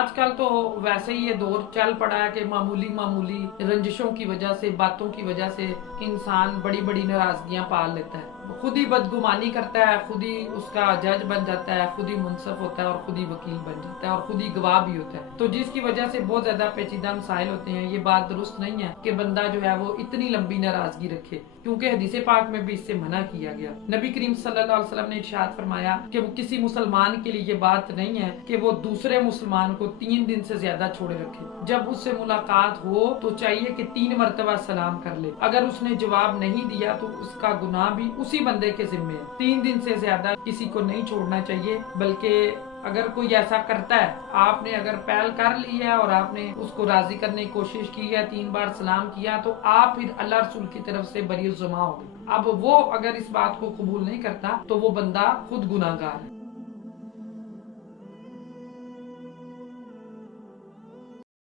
آج کل تو ویسے ہی یہ دور چل پڑا ہے کہ معمولی معمولی رنجشوں کی وجہ سے، باتوں کی وجہ سے انسان بڑی بڑی ناراضگیاں پال لیتا ہے، خود ہی بدگمانی کرتا ہے، خود ہی اس کا جج بن جاتا ہے، خود ہی منصف ہوتا ہے اور خود ہی وکیل بن جاتا ہے اور خود ہی گواہ بھی ہوتا ہے، تو جس کی وجہ سے بہت زیادہ پیچیدہ مسائل ہوتے ہیں۔ یہ بات درست نہیں ہے کہ بندہ جو ہے وہ اتنی لمبی ناراضگی رکھے، کیونکہ حدیث پاک میں بھی اس سے منع کیا گیا۔ نبی کریم صلی اللہ علیہ وسلم نے ارشاد فرمایا کہ وہ کسی مسلمان کے لیے یہ بات نہیں ہے کہ وہ دوسرے مسلمان کو 3 دن سے زیادہ چھوڑے رکھے، جب اس سے ملاقات ہو تو چاہیے کہ 3 مرتبہ سلام کر لے، اگر اس نے جواب نہیں دیا تو اس کا گناہ بھی اسی بندے کے ذمے ہے۔ 3 دن سے زیادہ کسی کو نہیں چھوڑنا چاہیے، بلکہ اگر کوئی ایسا کرتا ہے، آپ نے اگر پہل کر لی ہے اور آپ نے اس کو راضی کرنے کی کوشش کی ہے، 3 بار سلام کیا، تو آپ پھر اللہ رسول کی طرف سے بری الذمہ ہو گئے۔ اب وہ اگر اس بات کو قبول نہیں کرتا تو وہ بندہ خود گناہگار ہے۔